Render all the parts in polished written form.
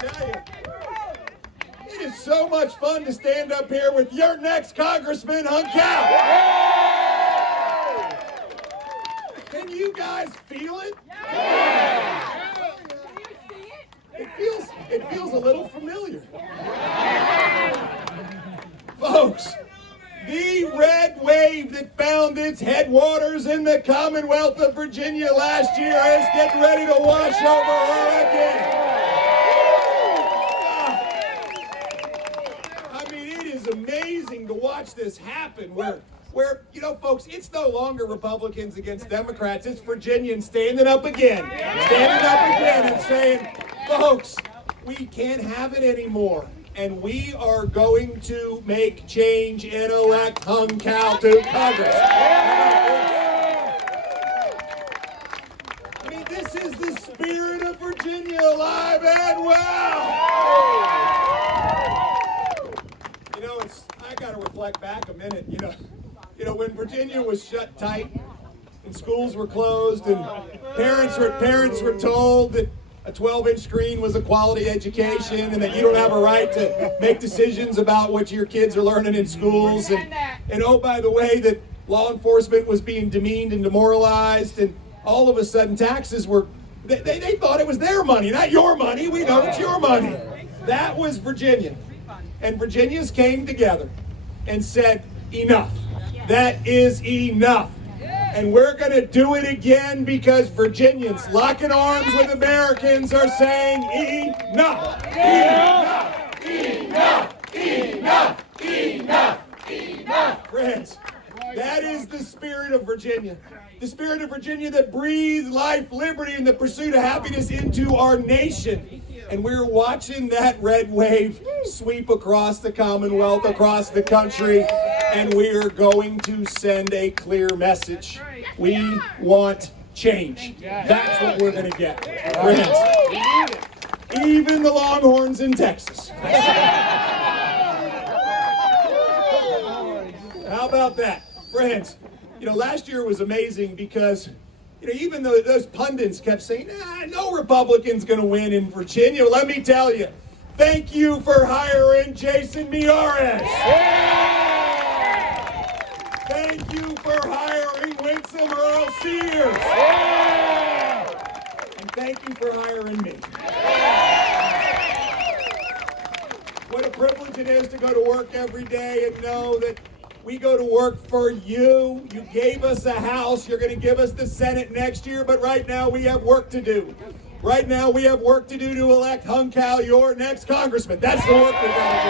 tell you, it is so much fun to stand up here with your next Congressman, Hùng Cao. Can you guys feel it? It feels a little familiar. Folks, the red wave that found its headwaters in the Commonwealth of Virginia last year is getting ready to wash over her again. I mean, it is amazing to watch this happen where, you know, folks, it's no longer Republicans against Democrats. It's Virginians standing up again and saying, folks, we can't have it anymore. And we are going to make change and elect Hùng Cao to Congress. I mean, this is the spirit of Virginia alive and well. You know, I got to reflect back a minute. You know, when Virginia was shut tight and schools were closed and parents were told that a 12-inch screen was a quality education and that you don't have a right to make decisions about what your kids are learning in schools. And oh, by the way, that law enforcement was being demeaned and demoralized, and all of a sudden taxes were, they thought it was their money, not your money. We know it's your money. That was Virginia. And Virginians came together and said, enough. That is enough. And we're going to do it again because Virginians, locking arms with Americans, are saying enough, enough, enough, enough, enough, enough. Friends, that is the spirit of Virginia. The spirit of Virginia that breathes life, liberty, and the pursuit of happiness into our nation. And we're watching that red wave sweep across the Commonwealth, across the country, and we're going to send a clear message. We want change. That's what we're going to get. Friends, even the Longhorns in Texas. How about that? Friends, you know, last year was amazing because, you know, even though those pundits kept saying, no Republican's going to win in Virginia, let me tell you, thank you for hiring Jason Miyares. Thank you for hiring Winsome Earl Sears. And thank you for hiring me. What a privilege it is to go to work every day and know that we go to work for you. You gave us a House. You're going to give us the Senate next year. But right now we have work to do. Right now we have work to do to elect Hùng Cao, your next congressman. That's the work we've got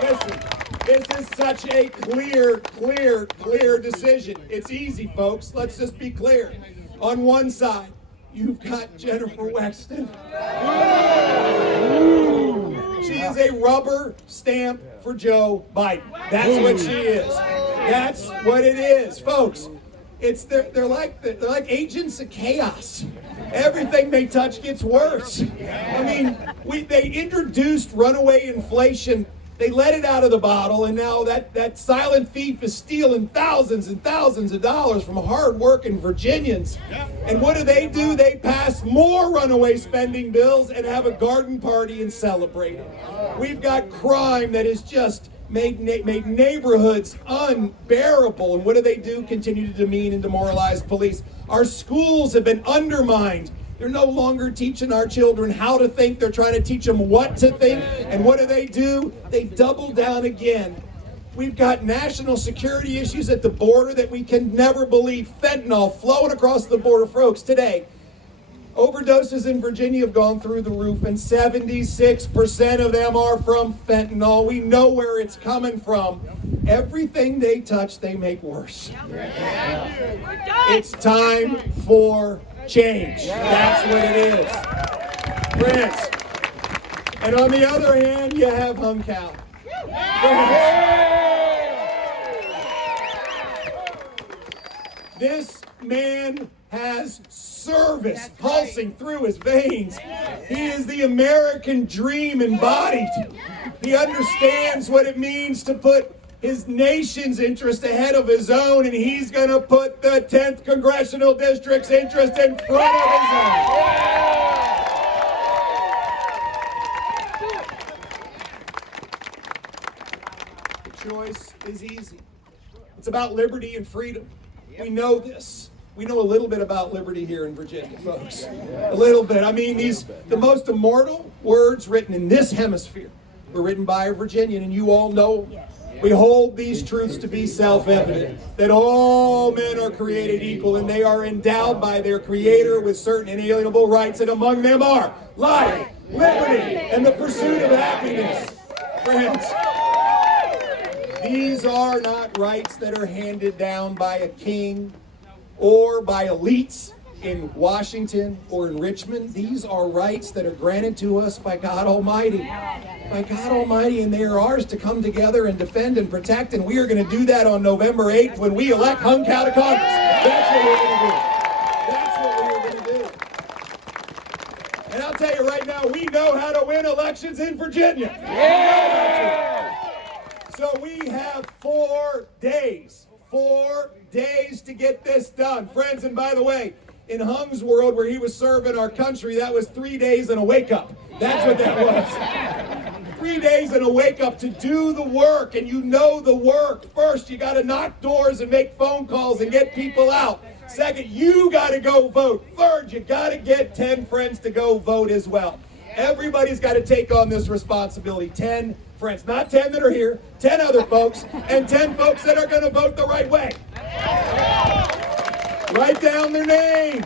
to do. Listen, this is such a clear decision. It's easy, folks. Let's just be clear. On one side, you've got Jennifer Wexton. She is a rubber stamp for Joe Biden. That's what she is. That's what it is, folks. They're like agents of chaos. Everything they touch gets worse. I mean, they introduced runaway inflation. They let it out of the bottle, and now that silent thief is stealing thousands and thousands of dollars from hard-working Virginians. And what do? They pass more runaway spending bills and have a garden party and celebrate it. We've got crime that has just made neighborhoods unbearable. And what do? Continue to demean and demoralize police. Our schools have been undermined. They're no longer teaching our children how to think. They're trying to teach them what to think. And what do? They double down again. We've got national security issues at the border that we can never believe. Fentanyl flowing across the border. Folks, today, overdoses in Virginia have gone through the roof, and 76% of them are from fentanyl. We know where it's coming from. Everything they touch, they make worse. It's time for change. That's what it is. Friends. And on the other hand, you have Hùng Cao. This man has service pulsing through his veins. He is the American dream embodied. He understands what it means to put his nation's interest ahead of his own, and he's going to put the 10th Congressional District's interest in front of his own. choice is easy. It's about liberty and freedom. We know this. We know a little bit about liberty here in Virginia, folks. A little bit. I mean, the most immortal words written in this hemisphere were written by a Virginian, and you all know we hold these truths to be self-evident, that all men are created equal, and they are endowed by their Creator with certain inalienable rights, and among them are life, liberty, and the pursuit of happiness. Friends, these are not rights that are handed down by a king or by elites in Washington or in Richmond. These are rights that are granted to us by God Almighty. By God Almighty, and they are ours to come together and defend and protect, and we are going to do that on November 8th when we elect Hung Cao to Congress. That's what we're going to do. That's what we're going to do. And I'll tell you right now, we know how to win elections in Virginia. So we have 4 days. 4 days to get this done. Friends, and by the way, in Hung's world where he was serving our country, that was 3 days and a wake-up. That's what that was. 3 days and a wake-up to do the work, and you know the work. First, you got to knock doors and make phone calls and get people out. Second, you got to go vote. Third, you got to get 10 friends to go vote as well. Everybody's got to take on this responsibility. 10 friends, not 10 that are here, 10 other folks, and 10 folks that are going to vote the right way. Write down their name.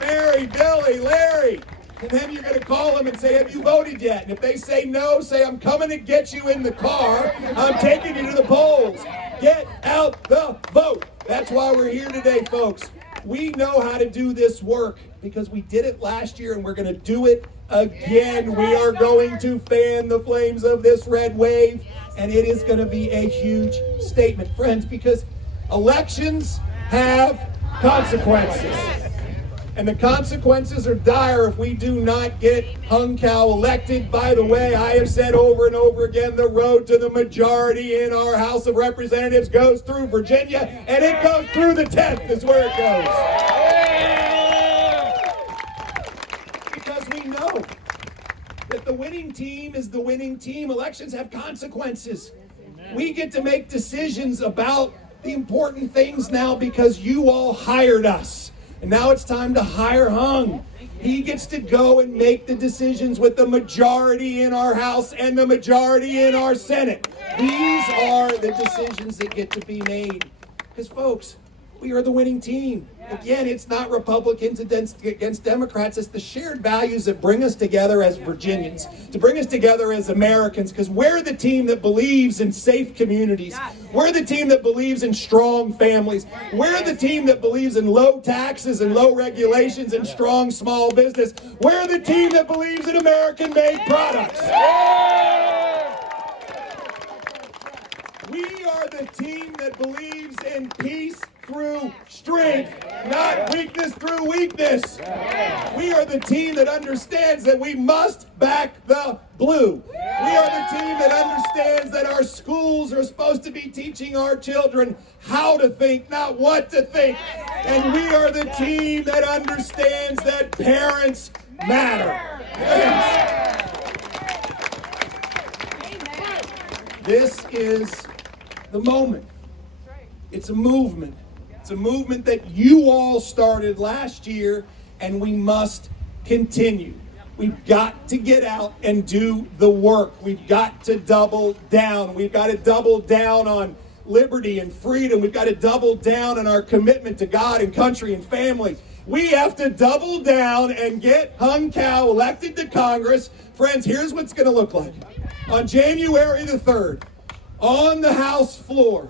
Mary, Billy, Larry. And then you're going to call them and say, have you voted yet? And if they say no, say, I'm coming to get you in the car. I'm taking you to the polls. Get out the vote. That's why we're here today, folks. We know how to do this work because we did it last year and we're going to do it again. We are going to fan the flames of this red wave, and it is going to be a huge statement, friends, because elections have consequences. And the consequences are dire if we do not get Hung Cao elected. By the way, I have said over and over again, the road to the majority in our House of Representatives goes through Virginia, and it goes through the 10th is where it goes. Because we know that the winning team is the winning team. Elections have consequences. We get to make decisions about the important things now because you all hired us. And now it's time to hire Hung. He gets to go and make the decisions with the majority in our House and the majority in our Senate. These are the decisions that get to be made. Because, folks, we are the winning team. Again, it's not Republicans against Democrats. It's the shared values that bring us together as Virginians, to bring us together as Americans, because we're the team that believes in safe communities. We're the team that believes in strong families. We're the team that believes in low taxes and low regulations and strong small business. We're the team that believes in American-made products. We are the team that believes in peace through strength, not weakness through weakness. We are the team that understands that we must back the blue. We are the team that understands that our schools are supposed to be teaching our children how to think, not what to think. And we are the team that understands that parents matter. This is the moment. It's a movement. It's a movement that you all started last year, and we must continue. We've got to get out and do the work. We've got to double down. We've got to double down on liberty and freedom. We've got to double down on our commitment to God and country and family. We have to double down and get Hung Cao elected to Congress. Friends, here's what's going to look like. On January the 3rd, on the House floor,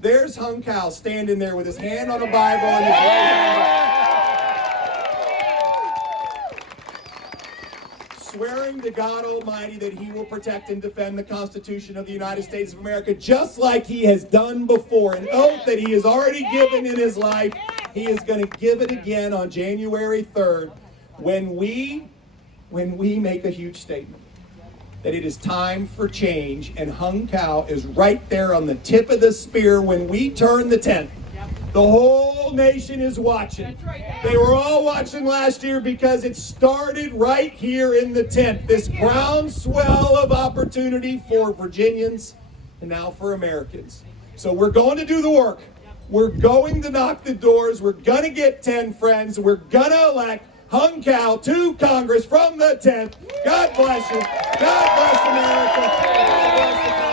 there's Hung Cao standing there with his hand on a Bible and his right, swearing to God Almighty that he will protect and defend the Constitution of the United States of America, just like he has done before. An oath that he has already given in his life. He is going to give it again on January 3rd when we make a huge statement that it is time for change, and Hung Cao is right there on the tip of the spear when we turn the 10th. The whole nation is watching. They were all watching last year because it started right here in the 10th. This groundswell of opportunity for Virginians and now for Americans. So we're going to do the work. We're going to knock the doors. We're going to get 10 friends. We're going to elect Hùng Cao to Congress from the 10th. God bless you. God bless America. God bless the